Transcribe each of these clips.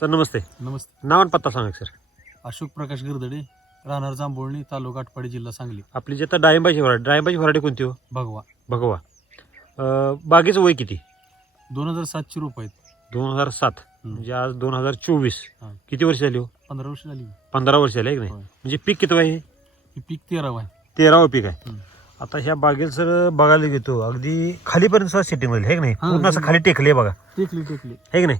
Sir नमस्ते. नमस्ते. नाव आणि पत्ता सांगा सर. अशोक प्रकाश गिरदडे राहणार जांभोळणी तालुका आटपाडी जिल्हा सांगली. आपली जी आता डाळिंबाची व्हरायटी डाळिंबाची व्हरायटी कोणती हो? भगवा. भगवा. अं, बागेचं वय किती? दोन हजार सातशे रुपये आहेत. दोन हजार सात. म्हणजे आज दोन हजार चोवीस. हा. किती वर्ष झाली हो? पंधरा वर्ष झाली. पंधरा वर्ष झाली आहे की नाही? होय. म्हणजे पीक किती आहे? हे पीक तेरावं आहे. तेरावं पीक आहे. हम्म. आता ह्या बागेत जर बघायला घेतो अगदी खालीपर्यंत सेटिंग होईल हे की नाही? हा, पूर्ण असं खाली टेकले बघा. टेकली टेकली. हे की नाही?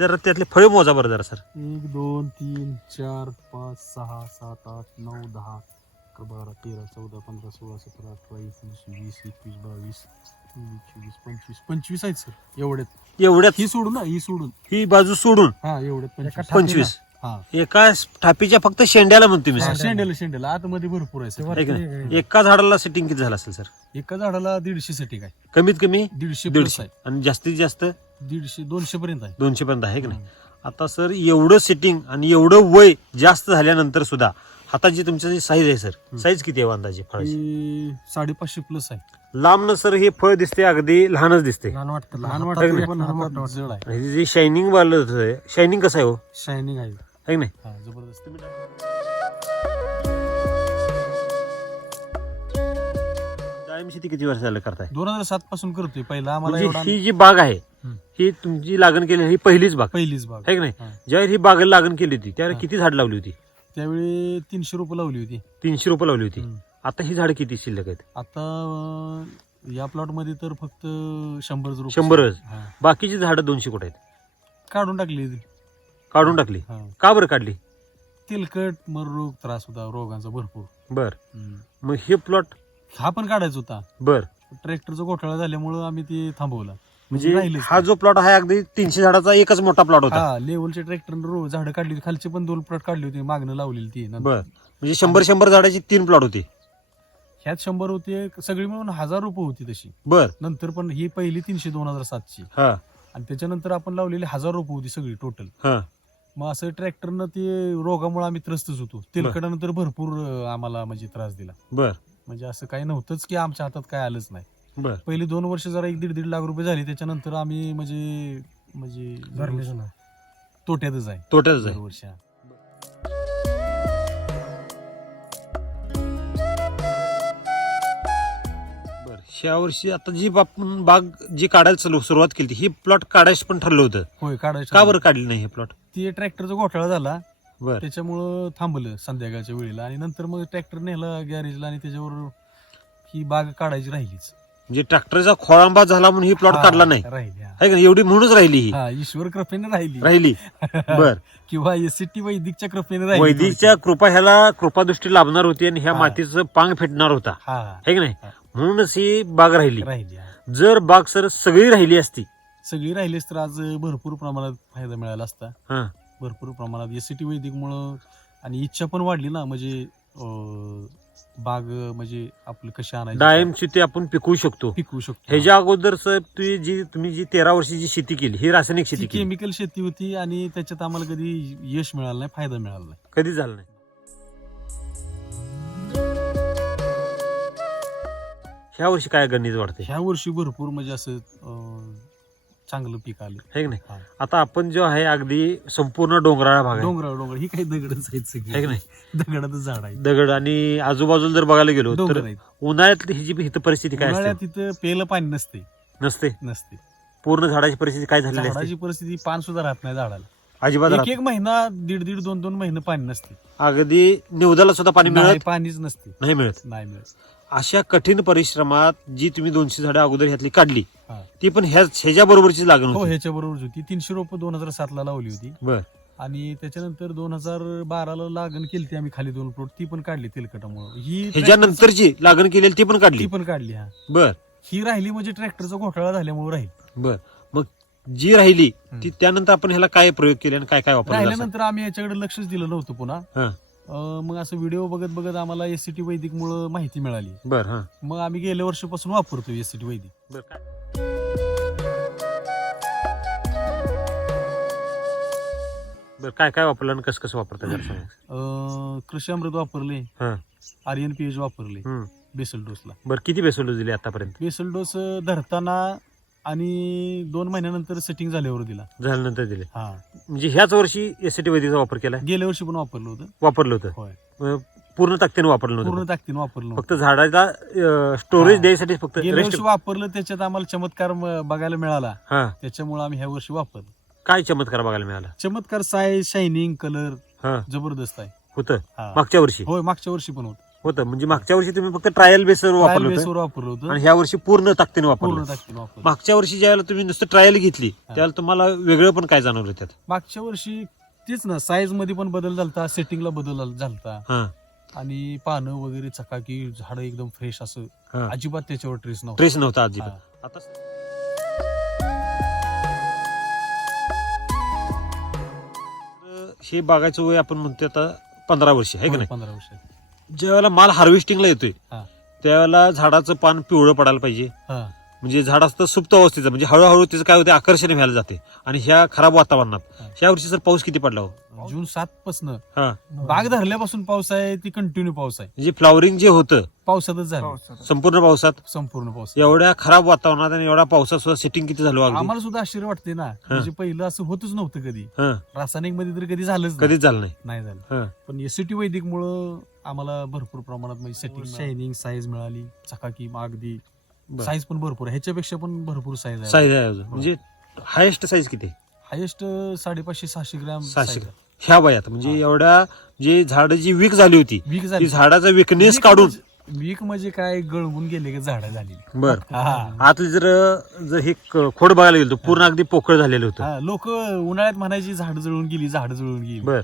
जर त्यातले फळे मोजा बरं जरा सर. एक दोन तीन चार पाच सहा सात आठ नऊ दहा अकरा बारा तेरा चौदा पंधरा सोळा सतरा अठरा एकोणीस वीस एकवीस बावीस तेवीस चोवीस पंचवीस. पंचवीस आहेत सर एवढ्यात. एवढ्यात? ही सोडून ना ही सोडून. ही बाजू सोडून? हा एवढ्यात पंचवीस. पंचवीस. हा. एका थापीच्या फक्त शेंड्याला म्हणतो मी हा, सर शेंडेल शेंडेल आतमध्ये भरपूर आहे सर. एका झाडाला सेटिंग किती झालं असेल सर? एका झाडाला दीडशे साठी काय? कमीत कमी दीडशे प्लस दीडशे आहे. आणि जास्तीत जास्त? दीडशे दोनशे पर्यंत आहे. दोनशे पर्यंत आहे की नाही? आता सर एवढं सेटिंग आणि एवढं वय जास्त झाल्यानंतर सुद्धा हाताची तुमची जी साईज आहे सर. साईज किती आहे अंदाजे फळाची? ही साडेपाचशे प्लस आहे. लांबनं सर हे फळ दिसते अगदी लहानच दिसते लहान वाटतं लहान हातात वाटतं नाही. पण हातात जड आहे. आणि जे शायनिंग वालं शायनिंग कसं आहे हो? शायनिंग आहे. है की नाही? हा जबरदस्त. डाळिंब शेती किती वर्ष झालं करताय? दोन हजार सात पासून करतोय पहिला आम्हाला म्हणजे एवढा ही जी बाग आहे. ही तुमची लागण केली ही पहिलीच बाग. पहिलीच बाग. आहे की नाही? हा. ज्यावेळी ही बागेला लागण केली होती त्यावेळी हा. किती झाड लावली होती? त्यावेळी तीनशे रुपये लावली होती. तीनशे रुपये लावली होती. हम्म. आता ही झाडं किती शिल्लक आहेत? आता अं, या प्लॉटमध्ये तर फक्त शंभर रुपये शंभरच. हा. बाकीची झाडं दोनशे कुठे आहेत? काढून टाकली ती. काढून टाकली. हा. का बरं काढली? तेलकट मर रोग त्रास होता रोगांचा भरपूर. बर. हम्म. मग हे प्लॉट हा पण काढायचा होता. बर. ट्रॅक्टरचा घोटाळा झाल्यामुळं आम्ही ते थांबवला. म्हणजे राहिलेच हा जो प्लॉट आहे अगदी तीनशे झाडाचा एकच मोठा प्लॉट होता. हा लेवलच्या ट्रॅक्टर झाडं काढली होती. खालचे पण दोन प्लॉट काढली होती. मागणं लावलेली ती नंतर. बर. म्हणजे शंभर शंभर झाडाची तीन प्लॉट होते. ह्यात शंभर होते सगळी मिळून हजार रुपये होती तशी. बर. नंतर पण ही पहिली तीनशे दोन हजार सातशे हा. आणि त्याच्यानंतर आपण लावलेली हजार रुपये होती सगळी टोटल हा. मग असं ट्रॅक्टरनं ते रोगामुळे आम्ही त्रस्तच होतो. तेलकटानंतर भरपूर अं, आम्हाला म्हणजे त्रास दिला. बर. म्हणजे असं काही नव्हतंच की आमच्या हातात काय आलंच नाही. बर. पहिली दोन वर्ष जरा एक दीड दीड लाख रुपये झाली त्याच्यानंतर आम्ही म्हणजे म्हणजे तोट्यातच आहे. तोट्याच आहे. दरवर्षी हा. बर. ह्या वर्षी आता जी आपण बाग जी काढायला चालू सुरुवात केली ही प्लॉट काढायचं पण ठरलं होतं. होय काढायचं का बरं काढली नाही हे प्लॉट ते ट्रॅक्टरचा घोटाळा झाला. बर. त्याच्यामुळं थांबलं संध्याकाळच्या वेळेला. आणि नंतर मग ट्रॅक्टर नेला गॅरेजला आणि त्याच्यावर ही बाग काढायची राहिलीच. म्हणजे ट्रॅक्टरचा खोळांबा झाला म्हणून ही प्लॉट काढला नाही. राहिली हा. आहे का नाही? एवढी म्हणूनच राहिली ही. हा ईश्वर कृपेने राहिली. राहिली. बर. किंवा एसटी वैदिकच्या कृपेने राहिली वैदिकच्या कृपा ह्याला कृपादृष्टी लाभणार होती आणि ह्या हा. मातीचं पांग फेडणार होता. हा. की नाही? हा. म्हणूनच ही बाग राहिली. राहिली हा. जर बाग सर सगळी राहिली असती. सगळी राहिलीच तर आज भरपूर प्रमाणात फायदा मिळाला असता. हा. भरपूर प्रमाणात एसटी वैदिकमुळं आणि इच्छा पण वाढली ना म्हणजे अं, बाग म्हणजे आपलं कशी आणायची? डाळिंबची ते आपण पिकवू शकतो. पिकवू शकतो. ह्याच्या अगोदर सर तुम्ही जी तुम्ही जी तेरा वर्षी शेती केली ही रासायनिक शेती केली. केमिकल शेती होती आणि त्याच्यात आम्हाला कधी यश मिळालं नाही फायदा मिळाला नाही. कधी झालं नाही? ह्या वर्षी काय गणित वाटते ह्या वर्षी भरपूर म्हणजे असं चांगलं पीक आलं. है की नाही. आता आपण जो आहे अगदी संपूर्ण डोंगराळ भाग आहे. डोंगराळ डोंगर ही काही दगडच आहेत है की सगळी नाही झाड आहे दगड आणि आजूबाजूला जर बघायला गेलो तर डोंगर आहेत. उन्हाळ्यात ह्याची हित परिस्थिती काय उन्हाळ्यात असते तिथं प्यायला पाणी नसते. नसते? नसते. पूर्ण झाडाची परिस्थिती काय झालेली झाडाची परिस्थिती पान सुद्धा राहत नाही झाडाला. अजिबात एक राहत एक महिना दीड दीड दोन दोन महिने पाणी नसते. अगदी निवदाला सुद्धा पाणी नाही, मिळत? पाणीच नसते. नाही मिळत. नाही मिळत. अशा कठीण परिश्रमात जी तुम्ही दोनशे झाडं अगोदर ह्यातली काढली हा. ती पण ह्या ह्याच्या बरोबरची लागण हो होती. ह्याच्या बरोबर होती. तीनशे रुपये दोन हजार सात ला लावली होती. बर. आणि त्याच्यानंतर दोन हजार बाराला लागण केली ती आम्ही खाली दोन प्लॉट. ती पण काढली तेलकटामुळे. ही ह्याच्यानंतरची लागण केलेली ती पण ती काढली पण काढली हा. बर. ही राहिली म्हणजे ट्रॅक्टरचा घोटाळा झाल्यामुळे राहील. बर. मग जी राहिली. ती त्यानंतर आपण ह्याला काय प्रयोग केले आणि काय काय वापरलं असं? राहिल्यानंतर आम्ही याच्याकडे लक्षच दिलं नव्हतं पुन्हा. हा. मग असं व्हिडिओ बघत बघत आम्हाला एससीटी वैदिक मुळे माहिती मिळाली. बर हा. मग आम्ही गेल्या वर्षापासून वापरतो एससीटी वैदिक. बर. काय बर काय काय वापरलं आणि कसं कसं वापरता अं, कृषी अमृत वापरले. हा. आर्यन पीएच वापरले. बेसल डोसला. बरं किती बेसोल दिले आतापर्यंत? बेसल डोस धरताना आणि दोन महिन्यानंतर सेटिंग झाल्यावर दिला झाल्यानंतर दिले. हा. म्हणजे ह्याच वर्षी एसटी वैदिकचा वापर केलाय गेल्या वर्षी पण वापरलं होतं. वापरलं होतं. होय. अं, पूर्ण ताकदीने वापरलं पूर्ण नव्हतं ताकदीनं वापरलं फक्त होतं. झाडाला स्टोरेज हा. द्यायसाठी फक्त गेल्या वर्षी वापरलं त्याच्यात आम्हाला चमत्कार म- बघायला मिळाला. हा. त्याच्यामुळे आम्ही ह्या वर्षी वापरलं. काय चमत्कार बघायला मिळाला? चमत्कार साईज शायनिंग कलर हा. जबरदस्त आहे. होतं. हा. मागच्या वर्षी? होय मागच्या वर्षी पण होतं. होतं. म्हणजे मागच्या वर्षी तुम्ही फक्त ट्रायल बेसवर वापरलं होतं. वर वापरलं होतं. आणि ह्या वर्षी पूर्ण ताकदीने पूर्ण वापरलं. ताकदीनं वापरलं. मागच्या वर्षी ज्यावेळेला तुम्ही नुसतं ट्रायल घेतली त्यावेळेला तुम्हाला वेगळं पण काय जाणवलं त्यात? मागच्या वर्षी तेच ना साईजमध्ये पण बदल झालता सेटिंगला बदल झालता. हा. आणि पानं वगैरे चकाकी झाड एकदम फ्रेश असं. हा. अजिबात त्याच्यावर ट्रेस नव्हता. ट्रेस नव्हता अजिबात. आता हे बागायचं वय आपण म्हणतो आता पंधरा वर्ष आहे का नाही? पंधरा वर्ष. ज्यावेळेला माल हार्वेस्टिंगला येतोय हा. त्यावेळेला झाडाचं पान पिवळं पडायला पाहिजे. हा. म्हणजे झाड असतं सुप्त अवस्थेचं म्हणजे हळूहळू त्याचं काय होते आकर्षण व्हायला जाते. आणि ह्या खराब वातावरणात. हा. ह्या वर्षी सर पाऊस किती पडला हो? जून सात पासन. हा. बाग धरल्यापासून पाऊस आहे ती कंटिन्यू पाऊस आहे. म्हणजे फ्लॉवरिंग जे होतं पावसातच झालं. संपूर्ण पावसात? संपूर्ण पाऊस एवढ्या खराब वातावरणात आणि एवढ्या पावसात सुद्धा सेटिंग किती झालं हो अगदी? आम्हाला सुद्धा आश्चर्य वाटते ना. म्हणजे पहिलं असं होतच नव्हतं कधी. हा. रासायनिकमध्ये तर कधी झालंच नाही. कधीच झालं नाही. नाही झालं. हा. पण एसीटी वैदिक मुळे आम्हाला भरपूर प्रमाणात म्हणजे सेटिंग शायनिंग साईज मिळाली चकाकी अगदी बरं. साईज पण भरपूर आहे. ह्याच्यापेक्षा पण भरपूर साईज आहे. साईज आहे अजून. म्हणजे हायेस्ट साईज किती आहे? हायेस्ट साडेपाचशे सहाशे ग्रॅम सहाशे ह्या वयात. म्हणजे एवढ्या जे झाड जी वीक झाली होती वीक ती झाली. झाडाचा विकनेस वीक काढून. म्हणजे- वीक म्हणजे काय? गळवून गेले की झाड झाली. बर. हा. आतली जर जर हे क- खोड बघायला गेलो तर पूर्ण अगदी पोकळ झालेलं होतं. लोक उन्हाळ्यात म्हणायची झाड जळून गेली झाड जळून गेली. बर.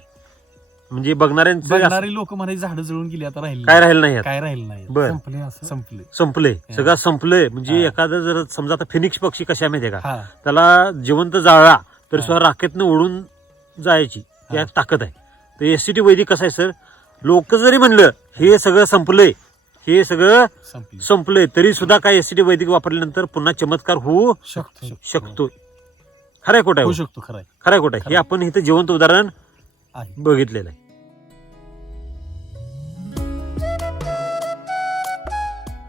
म्हणजे बघणाऱ्यांचं असं बघणारी लोक म्हणायची झाड जळून गेली आता राहिली काय राहिलं नाही यात. काय राहिलं नाही बर. संपले असं. संपले संपलंय. सगळं संपलंय. म्हणजे हा. एखादं जर समजा आता फिनिक्स पक्षी कशा माहितीये का? हा. त्याला जिवंत जाळला तर हा. सुद्धा राखेतनं उडून जायची. हा. यात ताकद आहे. तर एससीटी वैदिक कसं आहे सर? लोक जरी म्हणलं हे सगळं संपलंय. हे सगळं संपली संपलंय. तरी सुद्धा काय एससीटी वैदिक वापरल्यानंतर पुन्हा चमत्कार होऊ शकतो शकतो खरंय खोट होऊ आहे शकतो खरंय खरंय खोट आहे. हे खरंय. आपण इथं जिवंत उदाहरण आहे. बघितलेलं आहे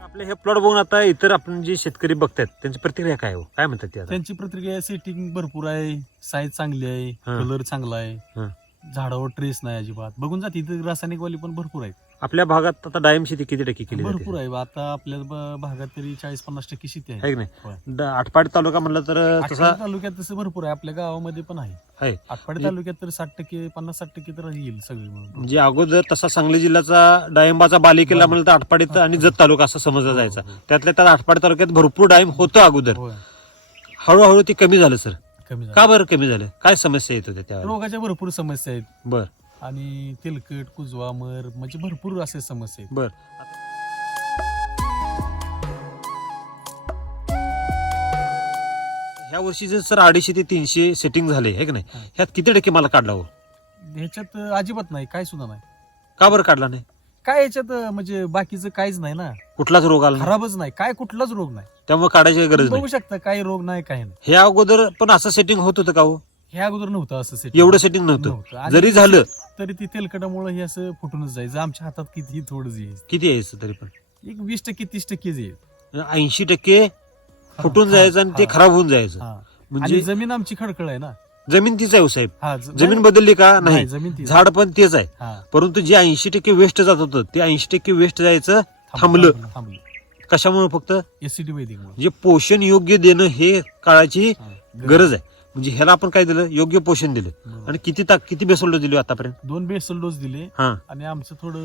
आपले हे प्लॉट बघून आता इतर आपण जे शेतकरी बघतायत त्यांची प्रतिक्रिया काय हो? काय म्हणतात ते आता? त्यांची प्रतिक्रिया सेटिंग भरपूर आहे साईज चांगली आहे हा. कलर चांगला आहे. हा. झाडावर ट्रेस नाही अजिबात. बघून जाते इथे रासायनिक वाली पण भरपूर आहेत. आपल्या भागात आता डाळिंब शेती किती टक्के केली जाते? भरपूर आहे आता आपल्या ब- भागात तरी चाळीस पन्नास टक्के शेती आहे. आहे की होय. नाही ड- आटपाडी तालुका म्हणलं तर तसा आटपाडी तालुक्यात तसं भरपूर आहे. आपल्या गावामध्ये पण आहे. आहे. आटपाडी म्हणजे- तालुक्यात तर साठ टक्के पन्नास साठ टक्के तर येईल सगळे मिळून म्हणजे अगोदर तसा सांगली जिल्ह्याचा डाळिंबाचा बालेकिल्ला म्हणलं तर आटपाडीत आणि जत तालुका असं समजला जायचा हो, हो. त्यातल्या त्यात आटपाडी तालुक्यात भरपूर डाळिंब होतं अगोदर. होय, हळूहळू ते कमी झालं सर. कमी झालं. का बरं कमी झालं? काय समस्या येत होत्या त्यावेळेला? रोगाच्या भरपूर समस्या आहेत. बर. आणि तेलकट कुजवा मर म्हणजे भरपूर असे समस्या आहेत. बर. ह्या वर्षी जर सर अडीचशे ते तीनशे सेटिंग झाले आहे की नाही. ह्यात किती टक्के मला काढला हो? ह्याच्यात अजिबात नाही काय सुद्धा नाही. का बरं काढला नाही? काय याच्यात म्हणजे बाकीचं काहीच नाही ना. कुठलाच रोग आला नाही? खराबच नाही काय कुठलाच रोग नाही. त्यामुळे काढायची गरज नाही बघू शकता काही रोग नाही काही नाही. हे अगोदर पण असं सेटिंग होत होतं का हो? हे अगोदर नव्हतं असं setting. एवढं सेटिंग नव्हतं. नव्हतं. आणि जरी झालं तरी ती तेलकटामुळे हे असं फुटूनच जायचं आमच्या हातात किती थोडंच येईल किती यायचं तरी पण? एक वीस टक्के तीस टक्केच येईल ऐंशी टक्के फुटून जायचं आणि ते हा. खराब होऊन जायचं. हा. म्हणजे आणि जमीन आमची खडखळ आहे ना. जमीन तीच आहे हो साहेब. हा ज- जमीन बदलली का? नाही जमीन ती झाड पण तेच आहे. हा. परंतु जे ऐंशी टक्के वेस्ट जात होतं ते ऐंशी टक्के वेस्ट जायचं थांबलं कशामुळे फक्त? एसिडी जे पोषण योग्य देणं हे काळाची. गरज आहे. म्हणजे ह्याला आपण काय दिलं? योग्य पोषण दिलं. बरोबर. आणि किती ताक किती बेसोल्ड दिली आतापर्यंत? दोन बेसल डोस दिले. हा. आणि आमचं थोडं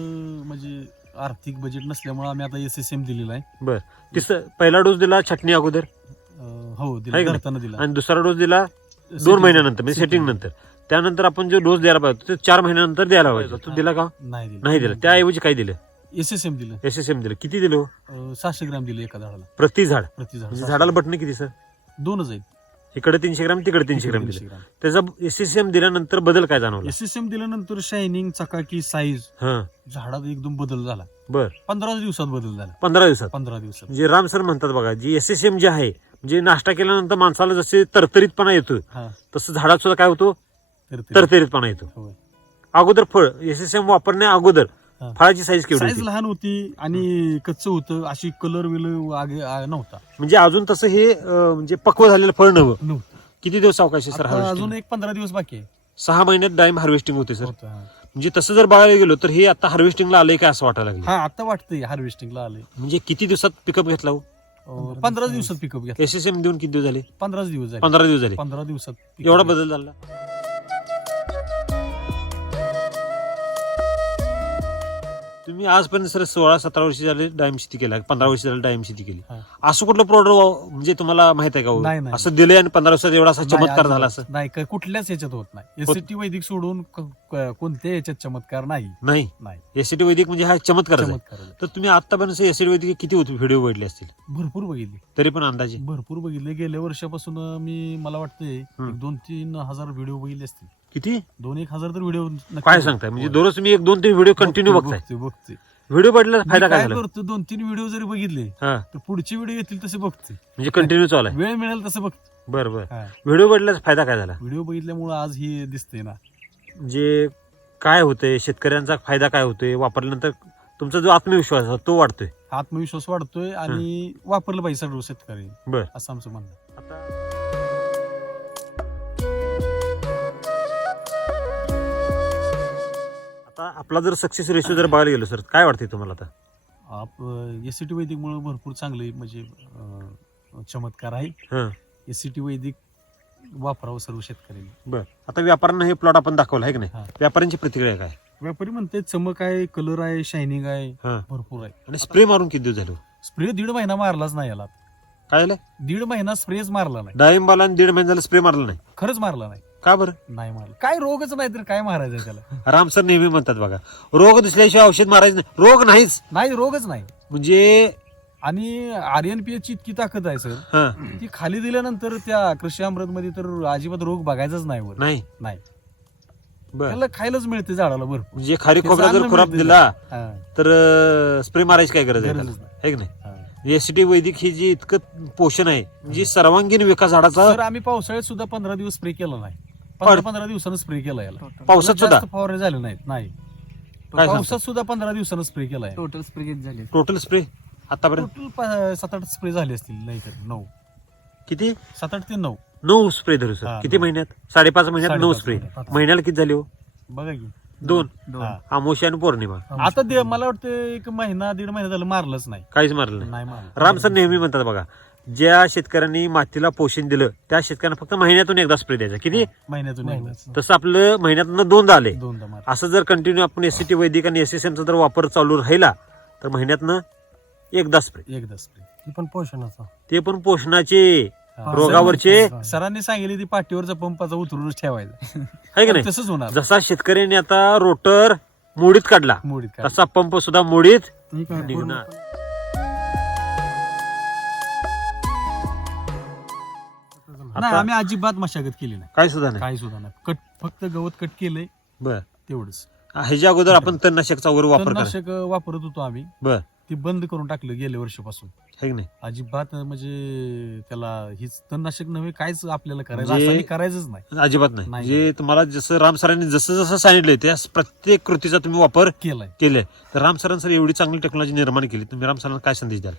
म्हणजे आर्थिक बजेट नसल्यामुळे आम्ही आता एस एस एम दिलेला आहे. बर. तिस पहिला डोस दिला छटणी अगोदर? हो दिला. दिला. आणि दुसरा डोस दिला दोन महिन्यानंतर म्हणजे. सेटिंग नंतर. त्यानंतर आपण जो डोस द्यायला पाहिजे तो चार महिन्यानंतर द्यायला पाहिजे. तो दिला. का? नाही दिला. नाही दिला. त्याऐवजी काय दिलं? एस एस एम दिलं. एस एस एम दिलं. किती दिलं हो? सहाशे ग्राम दिले एका झाडाला. प्रति झाड. प्रति म्हणजे झाड झाडाला बटणं किती सर? दोनच आहेत. इकडे तीनशे ग्राम तिकडे तीनशे ग्राम दिले. त्याचा एस एस एम दिल्यानंतर बदल काय जाणवला? एस एस एम दिल्यानंतर शायनिंग चकाकी साईज हा. झाडात एकदम बदल झाला. बर. पंधरा दिवसात बदल झाला. पंधरा दिवसात? पंधरा दिवसात. म्हणजे राम सर म्हणतात बघा जी एस एस एम जे आहे म्हणजे नाश्ता केल्यानंतर माणसाला जसे तरतरीतपणा येतो तसं झाडात सुद्धा काय होतो? तरतरीतपणा येतो. अगोदर फळ एस एस एम वापरण्या अगोदर हा. फळाची साईज केवढी साईज होती? लहान होती आणि कच्च होतं. अशी कलर विल आगे आ- नव्हता. म्हणजे अजून तसं हे अं, म्हणजे पक्व झालेलं फळ नव्हतं? नव्हतं. किती दिवस अवकाश आहे सर आता अजून हार्वेस्टिंग एक पंधरा दिवस बाकी आहे. सहा महिन्यात डाळिंब हार्वेस्टिंग होते सर. होतं, हा. म्हणजे तसं जर बघायला गेलो तर हे आता हार्वेस्टिंगला आलंय काय असं वाटायला लागलं? हा आता वाटतंय हार्वेस्टिंगला आले म्हणजे किती दिवसात पिकअप घेतला हो? पंधरा दिवसात पिकअप घेतला. एस एस एम देऊन किती दिवस झाले? पंधराच दिवस झाले. पंधरा दिवस झाले. पंधरा दिवसात pickup एवढा. बदल झाला. तुम्ही आजपर्यंत सर सोळा सतरा वर्ष झाले डायम शेती केला पंधरा वर्ष झाले डायम शेती केली हा. असं कुठलं प्रोडक्ट म्हणजे तुम्हाला माहीत आहे का हो? नाही. असं दिलंय आणि पंधरा वर्षात एवढा असा चमत्कार. झाला असं नाही कुठल्याच याच्यात होत नाही होत- एसटी वैदिक सोडून क- क- कोणत्या याच्यात चमत्कार नाही नाही नाही एसीटी वैदिक म्हणजे हा चमत्कार आहे चमत्कार आहे. तर तुम्ही आतापर्यंत एसीटी वैदिक किती व्हिडिओ बघितले असतील भरपूर बघितली तरी पण अंदाजे भरपूर बघितले गेल्या वर्षापासून मी मला वाटतंय हम्म. एक दोन तीन हजार व्हिडिओ बघितले असतील किती? दोन एक हजार तर व्हिडिओ काय सांगताय? म्हणजे दररोज तुम्ही एक दोन तीन व्हिडिओ कंटिन्यू बघताय. बघते व्हिडिओ मी फायदा काय झाला? करतो दोन तीन व्हिडिओ जरी बघितले हा. तर पुढचे व्हिडिओ येतील तसे बघते. म्हणजे कंटिन्यू चालू आहे. वेळ मिळेल तसं बघते. बरं बरं. व्हिडिओ बघितल्याचा फायदा काय झाला? व्हिडिओ बघितल्यामुळे आज ही दिसते ना. म्हणजे काय होतंय शेतकऱ्यांचा फायदा काय होतोय वापरल्यानंतर तुमचा जो आत्मविश्वास आहे तो वाढतोय. आत्मविश्वास वाढतोय आणि वापरलं पाहिजे सर्व शेतकरी. बर. असं आमचं म्हणणं. आता आता आपला जर सक्सेस रेशो जर बघायला गेलो सर काय वाटतंय तुम्हाला आता? आप एस सी टी वैदिकमुळे भरपूर चांगले म्हणजे अं, चमत्कार आहे. हा. एस सी टी वैदिक वापरावं सर्व शेतकऱ्यांनी. बर. आता व्यापाऱ्यांना हे प्लॉट आपण दाखवला आहे की नाही. व्यापाऱ्यांची प्रतिक्रिया काय? व्यापारी म्हणते चमक आहे कलर आहे शायनिंग आहे हा. भरपूर आहे. आणि स्प्रे मारून किती दिवस झालो? स्प्रे दीड महिना मारलाच नाही याला. काय झालं? दीड महिना स्प्रेच मारला नाही. डाळिंबाला आणि दीड महिन्याला स्प्रे मारला नाही? खरंच मारला नाही. का बरं? नाही मारला काय रोगच नाही तर काय मारायचं त्याला? राम सर नेहमी म्हणतात बघा रोग दिसल्याशिवाय औषध मारायचं नाही. रोग नाहीच. नाही रोगच नाही. म्हणजे आणि आर एन पी ची इतकी ताकद आहे सर. हा. ती खाली दिल्यानंतर त्या कृषी अमृत मध्ये तर अजिबात रोग बघायचाच नाही वर. नाही. नाही. बर. त्याला खायलाच मिळते झाडाला भरपूर म्हणजे खारी खोबरा जर खुराप मिळते दिला हा, तर स्प्रे मारायची काय गरज आहे गरजच त्याला? नाही. है की नाही? हा. एसटी वैदिक ही जी इतकं पोषण आहे म्हणजे सर्वांगीण विकास झाडाचा सर आम्ही पावसाळ्यात सुद्धा पंधरा दिवस स्प्रे केला नाही. पंधरा पंधरा दिवसानं स्प्रे केला याला. पावसात सुद्धा जास्त फवारणी झाले नाहीत नाही. काय पावसात सुद्धा पंधरा दिवसानं स्प्रे केला टोटल स्प्रे किती झाले? टोटल स्प्रे आतापर्यंत? टोटल सात आठ स्प्रे झाले असतील नाही तर नऊ. किती? सात आठ ते नऊ. नऊ स्प्रे धरू सर हा, किती नऊ. महिन्यात? साडेपाच महिन्यात नऊ साडेपाच स्प्रे महिन्यात. महिन्याला किती झाले हो? बघा की. दोन. हा. आमोशी आणि पौर्णिमा. आता दे मला वाटतं एक महिना दीड महिना झालं मारलंच नाही. काहीच मारलं नाही. नाही मारलं. राम सर नेहमी म्हणतात बघा ज्या शेतकऱ्यांनी मातीला पोषण दिलं त्या शेतकऱ्यांना फक्त महिन्यातून एकदा स्प्रे द्यायचा. किती? महिन्यातून एकदाच तसं आपलं महिन्यातून दोनदा आले. दोनदा मार असं जर कंटिन्यू आपण एस वैदिक आणि एस एस एमचा जर वापर चालू राहिला तर महिन्यातनं एकदा स्प्रे एकदा स्प्रे पण पोषणाचा. ते पण पोषणाचे. रोगावरचे. सरांनी सांगितले ती पाठीवरचा पंपाचा उतरूनच ठेवायचा. आहे की नाही? तसंच होणार. जसा शेतकऱ्यांनी आता रोटर मोडीत काढला मोडीत काय तसा पंप सुद्धा मोडीत निघणार. नाही आता आम्ही अजिबात मशागत केली नाही. काय सुद्धा नाही. काही सुद्धा नाही. कट फक्त गवत कट केलंय बर. तेवढंच. ह्याच्या अगोदर आपण तणनाशकचा वगैरे वापर करा तणनाशक वापरत होतो आम्ही. बर. ती बंद करून टाकलं गेल्या वर्षापासून. है की नाही? अजिबात म्हणजे त्याला हीच तणनाशक नव्हे काहीच आपल्याला करायचं म्हणजे- रासायनिक करायचंच नाही. अजिबात नाही. नाही. जे तुम्हाला जसं राम सरांनी जसं जसं सांगितलंय त्या प्रत्येक कृतीचा तुम्ही वापर केलाय. केलाय. तर राम सरांनी सर एवढी चांगली टेक्नॉलॉजी निर्माण केली. तुम्ही राम सरांना काय संदेश द्याल?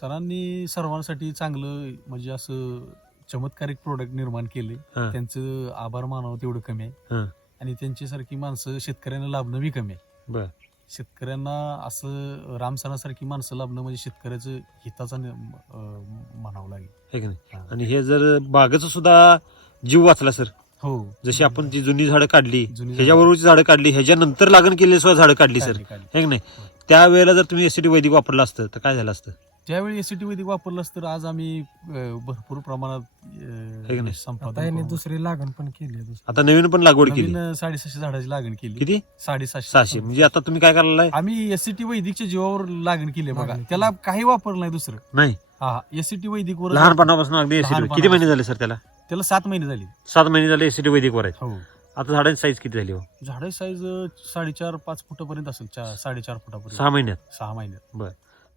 सरांनी सर्वांसाठी चांगलं म्हणजे असं चमत्कारिक प्रोडक्ट निर्माण केले हा. त्यांचं आभार मानावं तेवढं कमी आहे. आणि त्यांच्यासारखी माणसं शेतकऱ्यांना लाभणं बी कमी आहे बर शेतकऱ्यांना असं रामसरासारखी माणसं लाभणं म्हणजे शेतकऱ्याचं हिताचा म्हणावं लागेल है की नाही हा. आणि हे जर बागेचा सुद्धा जीव वाचला सर हो जशी आपण जी जुनी झाडं काढली जुनी झाडं. ह्याच्याबरोबरची झाडं काढली ह्याच्यानंतर लागण केलेली सुद्धा झाडं काढली सर काढली, काढली. है की नाही त्यावेळेला जर तुम्ही एसिडी वैदिक वापरलं असतं तर काय झालं असतं ज्यावेळी एसीटी वैदिक वापरलंस तर आज आम्ही अं, भरपूर प्रमाणात नाही? संपादन आता यांनी करून दुसरी लागण पण केली आहे दुसरी. आता नवीन पण लागवड केली. नवीन साडेसहाशे झाडाची लागण केली. किती? साडेसहाशे. सहाशे. म्हणजे आता तुम्ही काय करायला आहे? आम्ही एससीटी वैदिकच्या जीवावर लागण केली आहे बघा. लागण त्याला काही वापर नाही दुसरं. नाही. हा एससीटी वैदिक वर लहानपणापासून अगदी एसिडी लहानपणापासून. किती महिने झाले सर त्याला? त्याला सात महिने झाली. सात महिने झाले एसिडी वैदिक वर आहे हो. आता झाडांची साईज किती झाली हो? झाडे साईज साडेचार पाच फुटापर्यंत असेल. चा- साडेचार फुटापर्यंत. सहा महिन्यात. सहा महिन्यात. बर.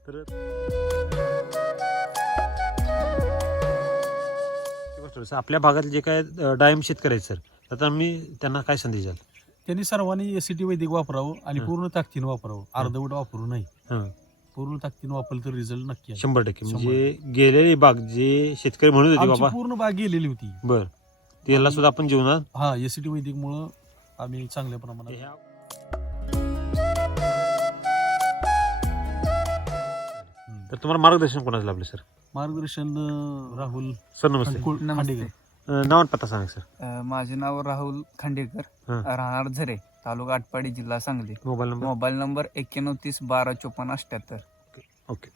तर आपल्या भागात जे काय डाळिंब शेतकरी आहेत सर आता आम्ही त्यांना काय संदेश द्याल त्यांनी सर्वांनी एसीटी वैदिक वापरावं आणि. पूर्ण ताकदीनं वापरावं अर्धवट वापरू नाही हं. पूर्ण ताकदीनं वापरलं तर रिझल्ट नक्की आहे. शंभर टक्के म्हणजे गेलेली बाग जे शेतकरी म्हणत होते आमची बाबा पूर्ण बाग गेलेली होती बर त्याला सुद्धा आपण जीवनात हा एसीटी वैदिक मुळे आम्ही चांगल्या प्रमाणात हं. तर तुम्हाला मार्गदर्शन कोणाचं लाभलं सर? मार्गदर्शन अं, राहुल सर नमस्ते. खांडेकर. अं, नाव आणि पत्ता सांगा सर. अ, माझे नाव राहुल खांडेकर हं. राहणार झरे तालुका आटपाडी जिल्हा Sangli. Mobile number? Mobile number एक्क्याण्णव तीस बारा चोपन्न अठ्याहत्तर ओके.